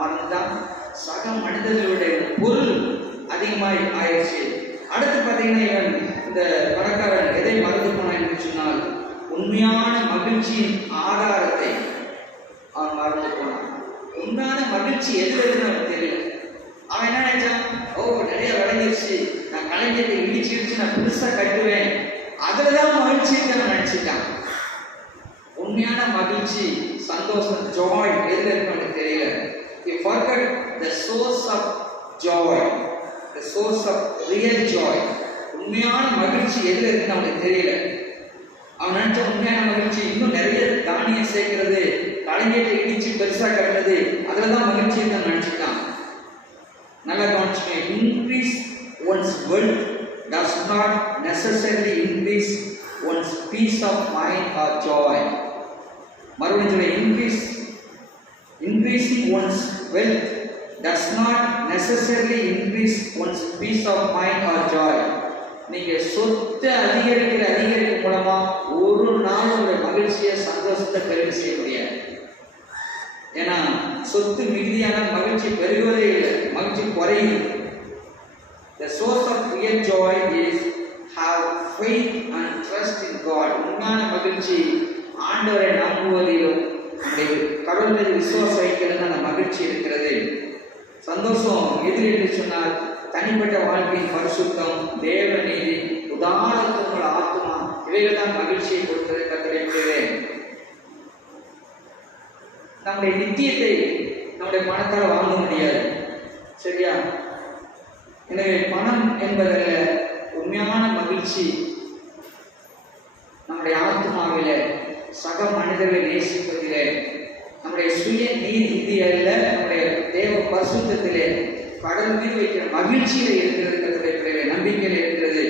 மறந்துதான், சக மனிதர்களுடைய பொருள் அதிகமாய் ஆயிடுச்சு. அடுத்து பார்த்தீங்கன்னா இவன் இந்த பணக்காரன் எதை மறந்து போனான் என்று சொன்னால் உண்மையான மகிழ்ச்சியின் ஆதாரத்தை அவன் மறந்து போனான். உண்மையான மகிழ்ச்சி எதுல இருக்குன்னு அவனுக்கு தெரியல. அவன் என்ன நினைச்சான், நிறைய விளைஞ்சிருச்சு, நான் கலைஞரை இடிச்சிருச்சு, நான் பெருசா கட்டுவேன், அதுலதான் மகிழ்ச்சி நினைச்சிட்டான். உண்மையான மகிழ்ச்சி, சந்தோஷம், ஜாய் எதுல இருக்கு அவனுக்கு தெரியல. He forgot the source of joy, the source of real joy. உண்மையான மகிழ்ச்சி எதுல இருக்குன்னு அவனுக்கு தெரியல. அவன் நினைச்ச உண்மையான மகிழ்ச்சி இன்னும் நிறைய தானியம் சேர்க்கிறது, கலைஞரை இடிச்சு பெருசா கட்டுறது, அதுலதான் மகிழ்ச்சி தான் நினைச்சுட்டான். நல்லா கவனிச்சுங்க. Increase one's wealth does not necessarily increase one's peace of mind or joy. மறுபடியும் சொல்ல, increasing one's wealth does not necessarily increase one's peace of mind or joy. நீங்க சொத்தை அதிகரிக்கும் மூலமா ஒரு நாள் உங்களுடைய மகிழ்ச்சியை சந்தோஷத்தை பெருக செய்ய முடியாது. ஏன்னா சொத்து மிகுதியான மகிழ்ச்சி பெருகுவதே இல்லை, மகிழ்ச்சி குறையுது. The source of real joy is have faith and trust in God. உண்மையான மகிழ்ச்சி ஆண்டவரை நம்புவதிலும் நம்முடைய கடவுள் மீது விசுவாசம் வைக்கிறது அந்த மகிழ்ச்சி இருக்கிறது. சந்தோஷம் எது என்று சொன்னால் தனிப்பட்ட வாழ்க்கையின் பரிசுத்தம், தேவ நீதி, உதாரணத்துவ ஆத்மா, இவைகள் தான் மகிழ்ச்சியை கொடுத்ததை கட்டளையிடுகிறேன். நம்முடைய நித்தியத்தை நம்முடைய பணத்தால் வாங்க முடியாது, சரியா? எனவே பணம் என்பதில் உண்மையான மகிழ்ச்சி நம்முடைய ஆத்மாவில சக மனிதர்களை நேசிப்பதிலே, நம்முடைய சுய நீதி அல்ல, நம்முடைய தேவ பரிசுத்தத்திலே கடல் மீது வைக்கிற மகிழ்ச்சியில இருக்கிறது, கருத்துடைய நம்பிக்கையில் இருக்கிறது.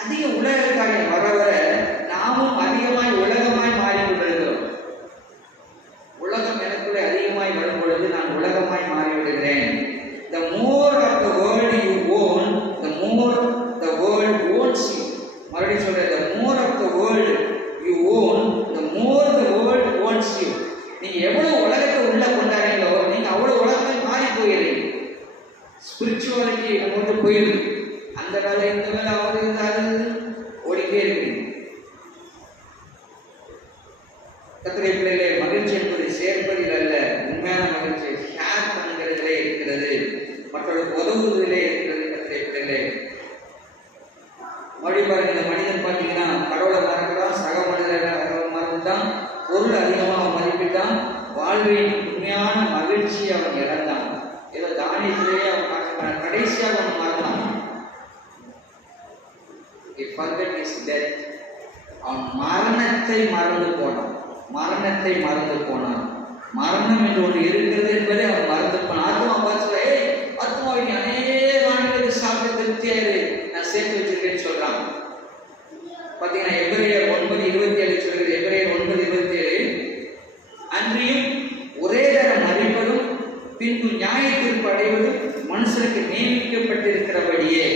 அதிக உலக காரியம் வர வர நாமும் அதிகமாய் உலகமாய் மாறிக்கொண்டிருக்கிறோம். உலகம் எனக்குள்ளே அதிகமாய் வரும் பொழுது நான் உலகமாய் மாறிவிடுகிறேன். The more of the world you own, the more the world owns you. மறுபடியும் சொல்றேன், the more of the world you own, the more the world owns you. நீங்க எவ்வளவு உலகத்தை உள்ள கொண்டாடுறீங்களோ நீங்க அவ்வளவு உலகமே மாறி போயிடுறீங்க. ஸ்பிரிச்சுவாலிட்டி நம்ம போயிடுது. அந்த வேலை இந்த வேலை அவர் இருந்தாலும் ஓடிட்டே இருக்கு. கர்த்தருடைய பிள்ளைகளே, மகிழ்ச்சி என்பது சேர்ப்பதில் அல்ல, உண்மையான மகிழ்ச்சி ஷேர் பண்ணுகிறதிலே இருக்கிறது, மற்றவர்களுக்கு உதவுவதிலே இருக்கிறது. கர்த்தருடைய பிள்ளைகளே, மறுபடியும் பாருங்க, இந்த மனிதன் பார்த்தீங்கன்னா கடவுளை மறக்கிறான், சக மனிதரை மறந்துட்டான், பொருள் அதிகமாக மதிப்பிட்டான், வாழ்வின் உண்மையான மகிழ்ச்சி அவன் இழந்தான். ஏதோ தானியத்திலேயே அவன் கடைசியாக அவன் மறந்தான். அவன் மரணத்தை மறந்து போனான். மரணத்தை மறந்து போனான். மரணம் என்று ஒன்று இருக்கிறது என்பதை அவன் மறந்து போனான். ஆத்மா பார்த்து, ஆத்மாவை நீ அநேக ஆண்டுகளுக்கு சாப்பிட்டு திருப்தியாரு, நான் சேர்த்து வச்சிருக்கேன்னு சொல்றான். பார்த்தீங்கன்னா எபிரேயர் 9:27 சொல்கிறது. எபிரேயர் 9:27, அன்றியும் ஒரே தரம் மறிப்பதும் பின்பு நியாயத்திற்கு அடைவதும் மனுஷனுக்கு நியமிக்கப்பட்டிருக்கிறபடியே.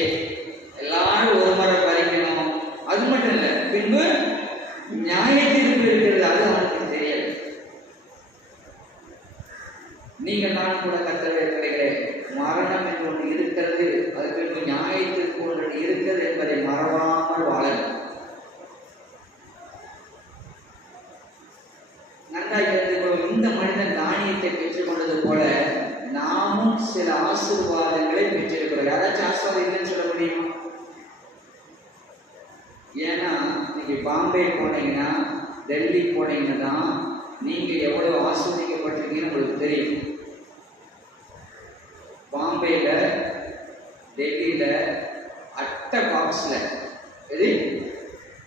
எல்லாரும் ஒரு முறை பறிக்கணும், அது மட்டும் இல்லை, பின்பு நியாயத்திற்கு இருக்கிறது, அது அவனுக்கு தெரியாது. நீங்கள் நான் கூட கத்தவர்களே, மரணம் என்று ஒன்று இருக்கிறது, அது பின்பு நியாயத்திற்கு ஒன்று இருக்கிறது என்பதை மறவாமல் வாழணும். நன்றாக இந்த மனிதன் தானியத்தை பெற்றுக் கொண்டது போல நாமும் சில ஆசீர்வாதங்களை பெற்றிருக்கிறோம். யாராச்சும் ஆசீர்வாதம் இல்லைன்னு சொல்ல முடியுமா? ஏன்னா நீங்க பாம்பே போனீங்கன்னா, டெல்லி போனீங்கன்னா நீங்க எவ்வளவு ஆஸ்வதிக்கப்பட்டிருக்கீங்கன்னு உங்களுக்கு தெரியும். பாம்பேல, டெல்லியில அட்டை பாக்ஸ்ல,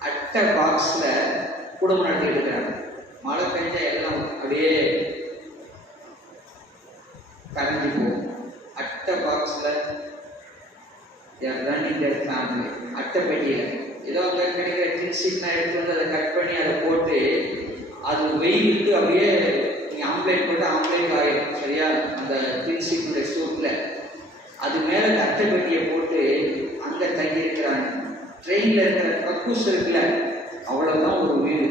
அட்டை பாக்ஸ்ல குடும்பம் நடத்திட்டு இருக்கிறாங்க. மழை பெஞ்சா எல்லாம் அப்படியே கரைஞ்சி போகும். அட்டை பாக்ஸ்ல ரன்னிங் தேர் ஃபேமிலி. அட்டை பெட்டியில் ஏதோ அங்கே கிடைக்கிற டின்ஷீட்லாம் எடுத்து வந்து அதை கட் பண்ணி அதை போட்டு அது வெயிலுக்கு அப்படியே நீங்கள் ஆம்லேட் போட்டு ஆம்லேட் ஆகிடும், சரியா? அந்த டின்ஷீட்டுடைய சூட்டில் அது மேலே அந்த அட்டை பெட்டியை போட்டு அங்கே தங்கி இருக்கிறாங்க. ட்ரெயினில் இருக்கிற கக்கூஸ் இருக்குல்ல, அவ்வளோதான் ஒரு வீடு.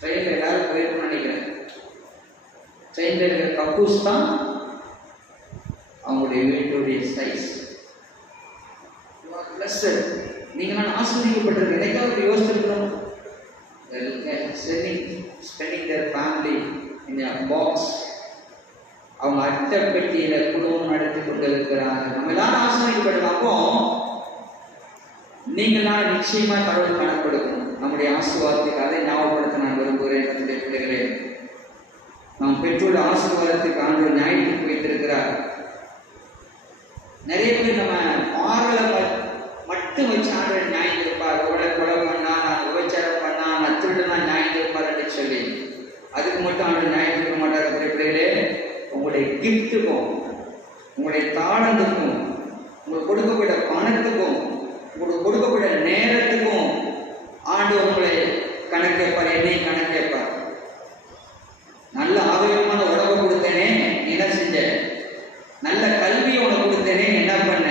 ட்ரெயினில் எல்லாரும் போயிருக்கணும்னு நினைக்கிறேன். ட்ரெயினில் இருக்கிற கக்கூஸ் தான் அவங்களுடைய வீட்டுடைய சைஸ். ப்ளஸ் நீங்கள் நான் ஆஸ்வதிக்கப்பட்டிருக்கேன். எனக்காவது யோசிச்சிருக்கணும். Spending their family in a box. அவங்க அட்டை பெட்டியில் குடும்பம் நடத்தி கொண்டு இருக்கிறாங்க. நம்ம எல்லாரும் ஆஸ்வதிக்கப்பட்டிருக்கோம். அப்போ நீங்கள் நான் நிச்சயமாக கடவுள் கணக்கெடுக்கணும். நம்முடைய ஆசீர்வாதத்துக்கு அதை ஞாபகப்படுத்த நான் விரும்புகிறேன். என்னுடைய பிள்ளைகளே, நாம் பெற்றுள்ள ஆசீர்வாதத்துக்கு ஆண்டு நியாயத்துக்கு வைத்திருக்கிறார். நிறைய பேர் நம்ம ஆறலை மட்டும் வச்சு ஆண்டு நியாயம் இருப்பார். கொலை பண்ணா, நான் விபச்சாரம் பண்ணா, நான் திருடுனா நியாயம் இருப்பார் என்று சொல்லி அதுக்கு மட்டும் ஆண்டு நியாயம் இருக்க மாட்டார். பிள்ளைகளே, உங்களுடைய கிஃப்ட்டுக்கும், உங்களுடைய தாளந்துக்கும், உங்களுக்கு கொடுக்கப்பட்ட பணத்துக்கும், உங்களுக்கு கொடுக்கப்பட்ட நேரத்துக்கும் ஆண்டு உங்களை கணக்கேற்பார். என்னையும் கணக்கேற்பார். நல்ல ஆரோக்கியமான உணவு கொடுத்தேனே, என்ன செஞ்ச? நல்ல கல்வியை உனக்கு கொடுத்தேனே, என்ன பண்ண?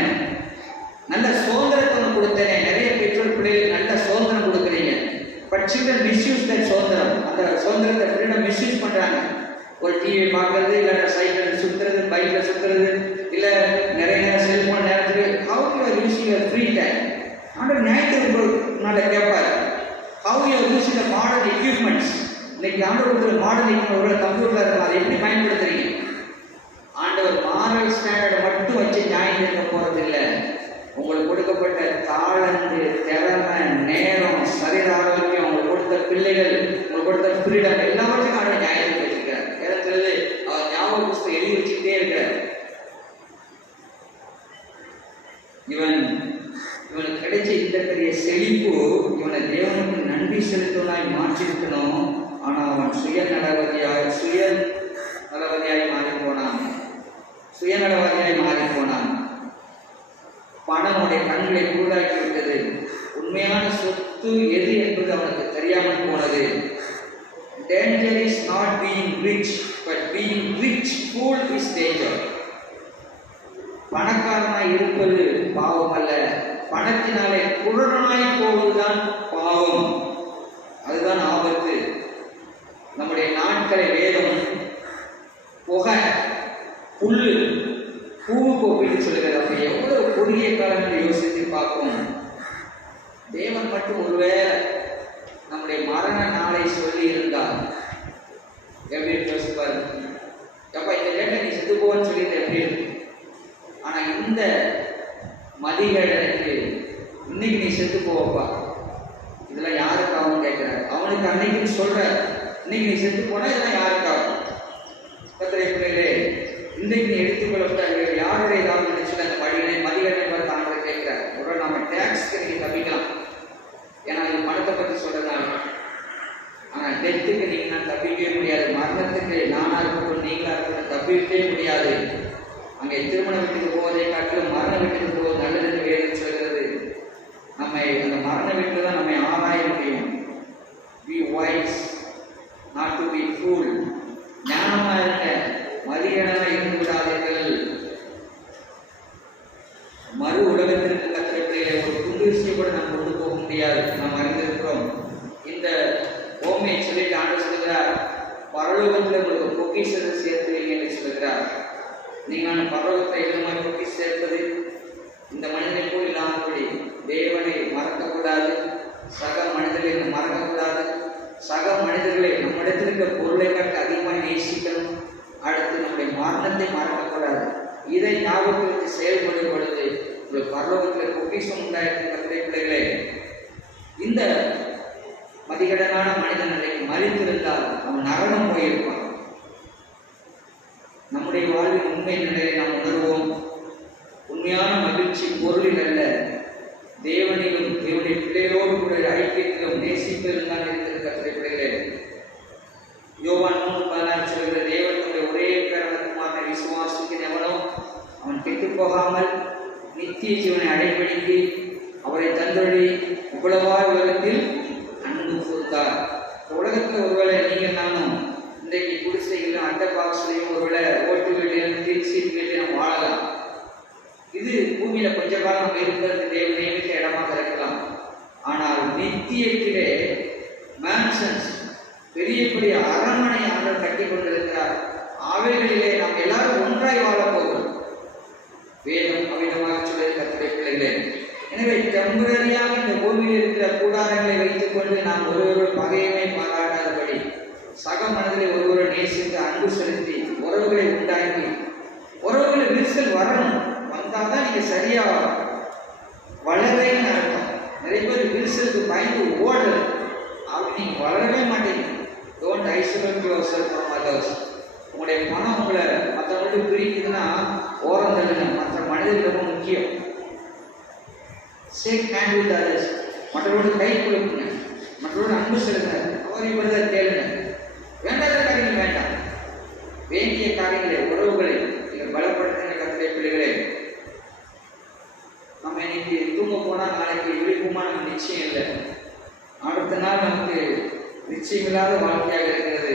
நல்ல சுதந்திரத்தை சில்ட்ரன் மிஸ்யூஸ் தட் சுதந்திரம், அந்த சுதந்திரத்தை ஃப்ரீடம் மிஸ்யூஸ் பண்ணுறாங்க. ஒரு டிவி பார்க்கறது, இல்லை சைக்கிள் சுற்றுறது, பைக்கில் சுற்றுறது, இல்லை நிறைய நேரம் செல்ஃபோன் நேரத்துக்கு. How you are using your free time? ஆனால் ஞாயிற்று நாட்டை கேட்பார், how you are using the modern equipments. இன்னைக்கு ஆண்டவர் மாடர்ன் எக்யூப்மெண்ட் கம்ப்யூட்டர் இருக்கும், அதை எப்படி பயன்படுத்துறீங்க? ஆண்டவர் மாரல் ஸ்டாண்டர்டை மட்டும் வச்சு நியாயம் இருக்க போகிறது இல்லை. உங்களுக்கு கொடுக்கப்பட்ட தாளந்து, திறமை, நேரம், சரீர ஆரோக்கியம், உங்களுக்கு கொடுத்த பிள்ளைகள், உங்களுக்கு கொடுத்த ஃப்ரீடம் எல்லாவற்றையும் ஆண்டவர் நியாயத்துக்கு வச்சிருக்கார். ஏதாவது அவர் ஞாபக புஸ்தகம் எழுதி வச்சுக்கிட்டே இருக்கிறார். இவனுக்கு கிடைச்ச இந்த பெரிய செழிப்பு இவனை தேவனுக்கு நன்றி செலுத்துவனாய் மாற்றிருக்கணும். ஆனால் அவன் சுயநலவதியாய் மாறி போனான். பணம் அவனுடைய கண்களை கூடாக்கி விட்டது. உண்மையான சொத்து எது என்பது அவனுக்கு தெரியாமல் போனது. Danger is not being rich, but being rich fool is danger. பணக்காரனாய் இருப்பது பாவம் அல்ல, பணத்தினாலே குருடனாய் போவதுதான் பாவம். அதுதான் ஆபத்து. நம்முடைய நாட்களை வேதம் புகை, புல்லு, பூவுக்கு ஒப்பிட்டு சொல்லுகிறது. அப்படி எவ்வளவு குறுகிய காலங்களை யோசித்து பார்ப்போம். தேவன் மட்டும் ஒருவேளை நம்முடைய மரண நாளை சொல்லி இருந்தால் எப்படி யோசிப்பாரு? எப்ப இந்த டேட்டை நீ செத்து போன்னு சொல்லிட்டு எப்படி இருக்கு? ஆனா இந்த மதிகடனுக்கு இன்னைக்கு நீ செத்து போவப்பா, இதெல்லாம் யாருக்காகவும் கேட்கிறார். அவனுக்கு அன்னைக்குன்னு சொல்ற, இன்னைக்கு நீ செத்து போனா இதெல்லாம் யாருக்காகும்? கர்த்தருடைய பிள்ளைகளே, இன்றைக்கு நீ எடுத்துக்கொள்ளப்பட்ட யாருடைய ஏதாவது நினைச்சுட்டு அந்த மதிகடனை பார்த்து ஆண்டவர் கேட்கிறார். ஒரு நாம டேக்ஸ்க்கு நீங்க தப்பிக்கலாம், ஏன்னா இது பணத்தை பற்றி சொல்றதுனால. ஆனால் டெத்துக்கு நீங்க தப்பிக்கவே முடியாது. மரணத்துக்கு நானா இருக்கட்டும் நீங்களா இருக்கட்டும் தப்பிக்கவே முடியாது. அங்கே திருமண வீட்டுக்கு போவதை காட்டிலும் மரண வீட்டுக்கு போவது நல்லதுன்னு வேதம் சொல்கிறது. நம்மை அந்த மரண வீட்டில் தான் நம்மை ஆராய முடியும். Be wise, not to be fool. ஞானமா இருக்க, மதிகடனா இருந்து விடாதீர்கள். மறு உலகத்திற்கு கத்திரப்படியே ஒரு புது விஷயம் கூட நாம் கொண்டு போக முடியாது. நாம் அறிந்திருக்கிறோம். இந்த ஓமையை சொல்லிட்டு ஆண்டு சொல்கிறார், பரலோகத்தில் உங்களுக்கு பொக்கிஷத்தை சேர்த்து வைங்க என்று சொல்கிறார். நீங்கள் பரலோகத்தை எந்த மாதிரி பொக்கிஷம் சேர்ப்பது? இந்த மனிதனை போல் இல்லாமபடி தேவனை மறக்கக்கூடாது, சக மனிதர்களை மறக்கக்கூடாது, சக மனிதர்களை நம்மிடத்தில் இருக்கிற பொருளை கட்டு அதிகமாக நேசிக்கணும். அடுத்து நம்முடைய மரணத்தை மறக்கக்கூடாது. இதை ஞாபகத்தில் வச்சு செயல்படும் பொழுது ஒரு பரலோகத்தில் பொக்கிஷம் உண்டாயிருக்கிற கர்த்தருடைய பிள்ளைகளே, இந்த மதிகடனான மனிதன் அன்றைக்கு மறித்திருந்தால் அவன் நரகம் போயிருப்பான். நம்முடைய வாழ்வின் உண்மை நிலையை நாம் உணர்வோம். உண்மையான மகிழ்ச்சி பொருளில் அல்ல, தேவனிலும் தேவனுடைய பிள்ளைகளோடு கூட ஐக்கியத்திலும் நேசிப்பிலும் தான் இருக்கிற கர்த்தருடைய பிள்ளைகளே. யோவான் 3:16 சொல்கிற, தேவன் தன்னுடைய ஒரே பேரனுக்குமான விசுவாசிக்கிற எவனோ அவன் கெட்டு போகாமல் நித்திய ஜீவனை அடைபடிக்கு அவரை தந்தொழி இவ்வளவாய் உலகத்தில் அன்பு கூர்ந்தார். உலகத்தில் ஒருவேளை நீங்கள் நானும் இன்றைக்கு குடிசைகளும் அட்டை பாக்ஸ்லையும் ஒருவேளை ஓட்டு வீட்டிலும் திருச்சீட்டு வீட்டிலும் வாழலாம். இது பூமியில கொஞ்ச காலம் நம்ம இருக்கிறது தேவ நியமித்த இடமாக இருக்கலாம். ஆனால் நித்தியத்திலே மேன்ஷன்ஸ், பெரிய பெரிய அரண்மனை ஆண்டவர் கட்டி கொண்டிருக்கிறார். அவைகளிலே நாம் எல்லாரும் ஒன்றாய் வாழப் போகிறோம். வேதம் அவிதமாக சொல்ல கர்த்தருடைய பிள்ளைகளே. எனவே டெம்பரரியாக இந்த பூமியில் இருக்கிற கூடாரங்களை வைத்துக் கொண்டு நாம் ஒருவரோடு பகையுமே பாராட்டாதபடி சக மனதிலே ஒருவரை நேசித்து அன்பு செலுத்தி உறவுகளை உண்டாக்கி, உறவுகளை விரிசல் வரணும், வந்தால்தான் நீங்க சரியா வளரேன்னு அர்த்தம். நிறைய பேர் விரிசலுக்கு பயந்து ஓடுறது, அப்படி நீங்க வளரவே மாட்டீங்க. Don't isolate yourself from others. உங்களுடைய மனம் உங்களை மற்றவங்களுக்கு பிரிக்குதுன்னா ஓரம் தள்ளுங்க. மற்ற மனிதர்கள் ரொம்ப முக்கியம். Shake hand with others. மற்றவரோடு கை கொடுக்குங்க, மற்றவரோடு அன்பு செலுத்துங்க, அவரை பற்றி கேளுங்க. வேண்டாத காரியங்கள் வேண்டாம், வேண்டிய காரியங்களை உறவுகளை நீங்கள் பலப்படுத்துகிற கர்த்தருடைய பிள்ளைகளே. நம்ம இன்னைக்கு தூங்க போனால் நாளைக்கு விழிப்புமான நிச்சயம் இல்லை. அடுத்த நாள் நமக்கு நிச்சயமில்லாத வாழ்க்கையாக இருக்கிறது.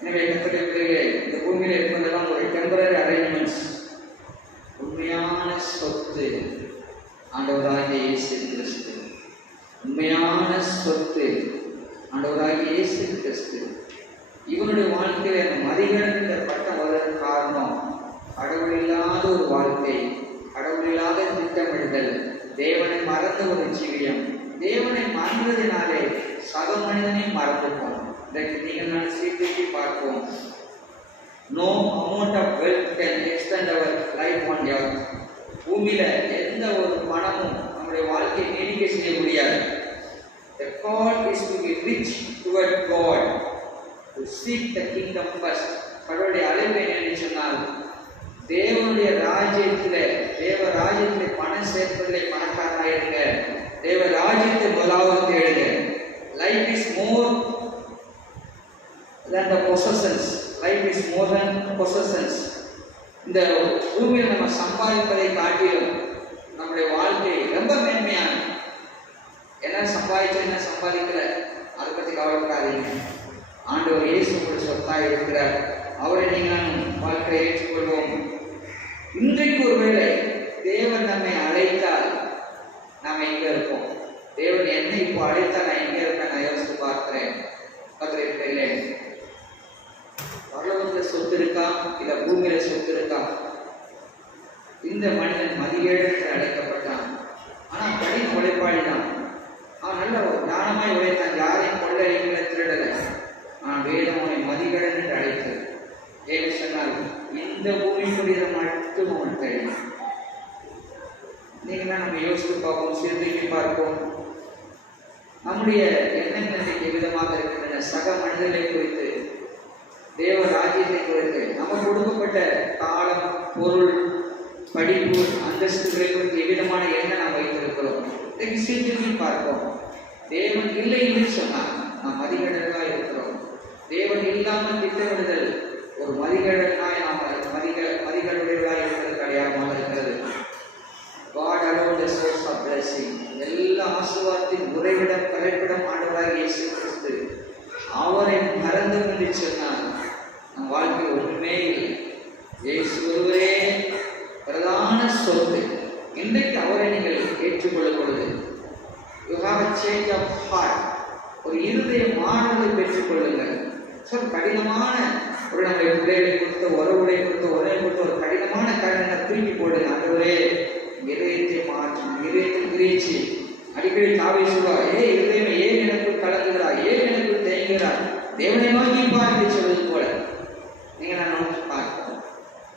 எனவே கர்த்தருடைய பிள்ளைகளே, இந்த பூமியில் இருப்பதெல்லாம் ஒரு டெம்பரரி அரேஞ்ச்மெண்ட்ஸ். உண்மையான சொத்து ஆண்டவராகிய இயேசு கிறிஸ்து. உண்மையான சொத்து ஆண்டவராகிய இயேசு கிறிஸ்து இவனுடைய வாழ்க்கையில அந்த மதிகடன் என்ற பட்டம் வருவதற்கு காரணம் கடவுள் இல்லாத ஒரு வாழ்க்கை, கடவுள் இல்லாத திட்டமிடுதல், தேவனை மறந்த ஒரு ஜீவியம். தேவனை மறந்ததினாலே சக மனிதனை மறந்துப்போம். இன்றைக்கு நீங்கள் நான் சீர்தூக்கி பார்ப்போம். No amount of wealth can extend our life on earth. பூமியில எந்த ஒரு பணமும் நம்முடைய வாழ்க்கையை நீடிக்க செய்ய முடியாது. The call is to be rich toward God, to seek the kingdom first. கடவுளுடைய அழைப்பு என்னன்னு சொன்னால், தேவனுடைய ராஜ்யத்திலே, தேவ ராஜ்யத்திலே பணம் சேர்ப்பதிலே பணக்காரனாக இருங்க. தேவ ராஜ்யத்தை முதலாவது தேடுங்க. Life is more than the possessions. Life is more than possessions. இந்த பூமியில் நம்ம சம்பாதிப்பதை காட்டிலும் நம்முடைய வாழ்க்கை ரொம்ப மேன்மையான. என்ன சம்பாதிச்சா என்ன சம்பாதிக்கல அதை பற்றி கவலைப்படாதீங்க. ஆண்டவர் இயேசு உங்களுடைய சொத்தாக இருக்கிறார். அவரை நீங்கள் வாழ்க்கையை ஏற்றுக்கொள்வோம். இன்றைக்கு ஒருவேளை தேவன் நம்மை அழைத்தால் நாம் எங்கே இருப்போம்? தேவன் என்னை இப்போ அழைத்தால் நான் எங்கே இருப்பேன்? நான் யோசித்து பார்க்கிறேன். இல்லை பரலோகத்தில் சொத்து இருக்கா, இல்லை பூமியில சொத்து இருக்கா? இந்த மனிதன் மதிகேடத்தில் அழைக்கப்பட்டான். ஆனால் கடின உழைப்பாளி தான். அவன் நல்ல ஞானமாய் உழைத்தான். யாரையும் கொள்ளடிக்கல, திருடலை. ஆனால் வேதம் அவனை மதிகேடன் என்று அழைத்தது. ஏன்னு சொன்னால் இந்த பூமிக்குரிய மட்டும் அவன் தெரியும். நீங்க நம்ம யோசித்து பார்ப்போம், சிந்தித்து பார்ப்போம். நம்முடைய எண்ணங்கள் இன்றைக்கு விதமாக இருக்கின்றன. சக மனிதர்களை குறித்து, தேவ ராஜ்யத்தை குறித்து, நமக்கு கொடுக்கப்பட்ட காலம், பொருள், படிப்பு, அந்தஸ்துகளை குறித்து எவ்விதமான எண்ணம் நாம் வைத்திருக்கிறோம். இன்றைக்கு சிந்தித்து பார்ப்போம். தேவன் இல்லை என்று சொன்னால் நாம் மதிகேடர்களாக இருக்கிறோம். தேவன் இல்லாமல் திட்டமிடுதல் ஒரு மதிகேடனாய் நாம் மதிகேடுடையவர்களாக இருக்கிறது அடையாளமாக இருக்கிறது. God alone the source of blessing. எல்லா ஆசீர்வாதத்தின் உறைவிடம், கரைப்பிடம் ஆண்டவராகிய இயேசு கிறிஸ்து. அவரை மறந்தோம் என்று சொன்னால் நம் வாழ்க்கை ஒன்றுமே இல்லை. இயேசு ஒருவரே பிரதான சொத்து. இன்றைக்கு அவரை நீங்கள் ஏற்றுக்கொள்ளும் பொழுது you have a change of heart. ஒரு இருதய மாறுதலை பெற்றுக்கொள்ளுங்கள். கடினமான ஒரு நம்முடைய பிள்ளைகளை கொடுத்த உறவுகளை கொடுத்த உறவை கொடுத்த ஒரு கடினமான காரணத்தை தூக்கி போடுங்க. ஆண்டவரே இதயத்தை மாற்றும், இதயத்தில் கிரீச்சி. அடிக்கடி தாவை சொல்வார், இதயமே ஏன் எனக்கு கலங்குகிறார், ஏன் எனக்கு தேங்குகிறார், தேவனை நோக்கி பார் என்று சொல்வது போல நீங்க நான் நோக்கி பார்ப்போம்.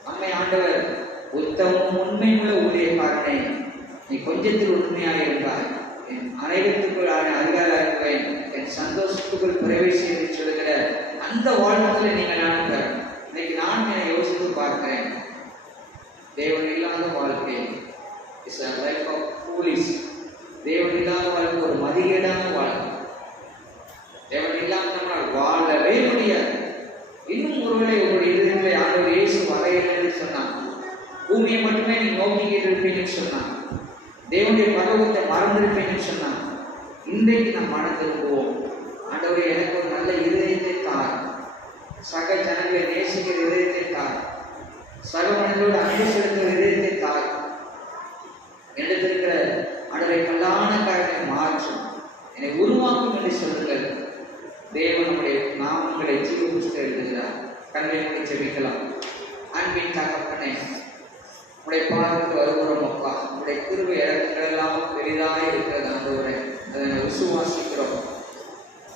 அம்மை ஆண்டவர் உத்தமும் உண்மையுள்ள ஊழியக்காரனே, நீ கொஞ்சத்தில் உண்மையாக இருந்தால் என் அனைவருக்குள் அதிகாரம் இருப்பேன், என் சந்தோஷத்துக்குள் பிரவேசி என்று சொல்லுகிற அந்த வாழ்க்கையில் நீங்கள் நான் இன்னைக்கு நான் என்னை யோசித்து பார்க்கிறேன். தேவன் இல்லாத வாழ்க்கை is a life of foolish. தேவன் இல்லாத வாழ்க்கை ஒரு மதிகேடான வாழ்க்கை. தேவன் இல்லாமல் நம்மால் வாழவே முடியாது. இன்னும் ஒருவேளை உங்களுடைய இதயங்களை ஆண்டவர் இயேசு வரையில்லை சொன்னான், பூமியை மட்டுமே நீ நோக்கிக்கிட்டு இருப்பீங்கன்னு சொன்னான், தேவனுடைய பரலோகத்தை மறந்திருப்பீங்கன்னு சொன்னான். இன்றைக்கு நாம் மனம் திரும்புவோம். ஆண்டவரே எனக்கு ஒரு நல்ல இதயத்தை தார், சக ஜனங்களை நேசிக்கிற இதயத்தை தார், சக மனிதர்களோடு அன்பு செலுத்துகிற இதயத்தை தார். எடுத்திருக்கிற ஆண்டவரை கல்லான காரியத்தை மாற்றும், என்னை உருவாக்கும் என்று சொல்லுங்கள். தேவன் நம்முடைய நாமங்களை ஜீவபுஸ்தகம் எழுதுகிறார். கண்களை மூடி ஜெபிக்கலாம். அன்பின் தகப்பனே, உடைய பாதத்துக்கு வருகிறோம் அப்பா. உடைய கிருபை இடங்களெல்லாம் பெரிதாக இருக்கிறது ஆண்டவரே, அதை விசுவாசிக்கிறோம்.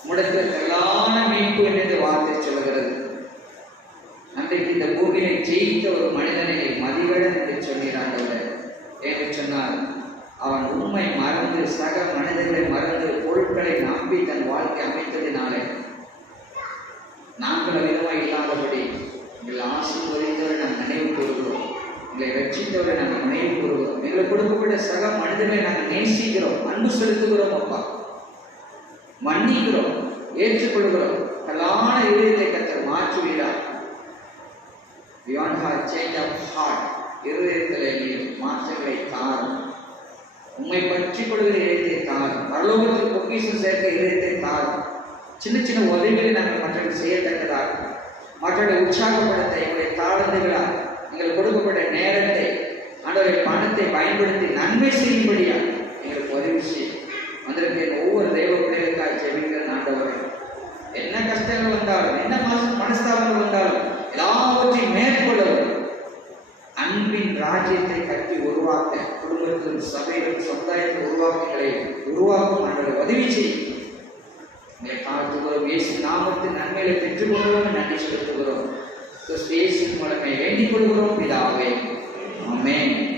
உம்மிடத்தில் எல்லான மீட்பு என்று வார்த்தை சொல்கிறது. அன்றைக்கு இந்த பூமியை ஜெயித்த ஒரு மனிதனை மதிகேடன் என்று சொல்கிறாண்டவரே. என்று சொன்னால் அவன் உண்மை மறந்து, சக மனிதர்களை மறந்து, பொருட்களை நம்பி தன் வாழ்க்கை அமைத்ததினாலே நாங்கள் விதமாக இல்லாதபடி எங்கள் ஆசீர்வதித்தவரை நாம் நினைவு கூறுகிறோம், எங்களை ரட்சித்தவரை நாங்கள் நினைவு கூறுகிறோம், எங்களுக்கு கொடுக்கப்பட்ட சக மனிதர்களை நாங்கள் நேசிக்கிறோம், அன்பு செலுத்துகிறோம் அப்பா, மன்னிக்கிறோம், ஏற்றுக்கொள்கிறோம். கல்லான இதயத்தை கர்த்தர் மாற்றுவீரார். Beyond her change of heart, இருதயத்திலே நீர் மாற்றங்களை தாரும். உண்மை பற்றி கொள்கிற இதயத்தை தாரும். பரலோகத்தில் பொக்கிஷம் சேர்க்க இதயத்தை தாரும். சின்ன சின்ன உதவிகளை நாங்கள் மற்றவர்கள் செய்யத்தக்கதாக, மற்றவர்களை உற்சாகப்படுத்த எங்களுடைய தாழ்ந்துகளால் எங்களுக்கு கொடுக்கப்பட்ட நேரத்தை, ஆண்டவரை பணத்தை பயன்படுத்தி நன்மை செய்யும்படியா எங்களுக்கு உதவி செய்யும். வந்திருக்கிற ஒவ்வொரு தெய்வ பிள்ளைகளுக்காக ஜெபிக்கிற ஆண்டவரை என்ன மனஸ்தாபங்கள் வந்தாலும் எல்லாவற்றையும் மேற்கொள்ளவும் அன்பின் ராஜ்யத்தை கட்டி உருவாக்க குடும்பத்திலும் சபையிலும் சமுதாயத்தில் உருவாக்கும் அவர்களை உதவி செய்யும். உங்களை தாழ்த்துகிறோம். இயேசு நாமத்தின் நன்மைகளை பெற்றுக்கொள்கிறோம். நன்றி செலுத்துகிறோம். இயேசு மூலமே வேண்டிக் கொள்கிறோம் பிதாவே. ஆமென்.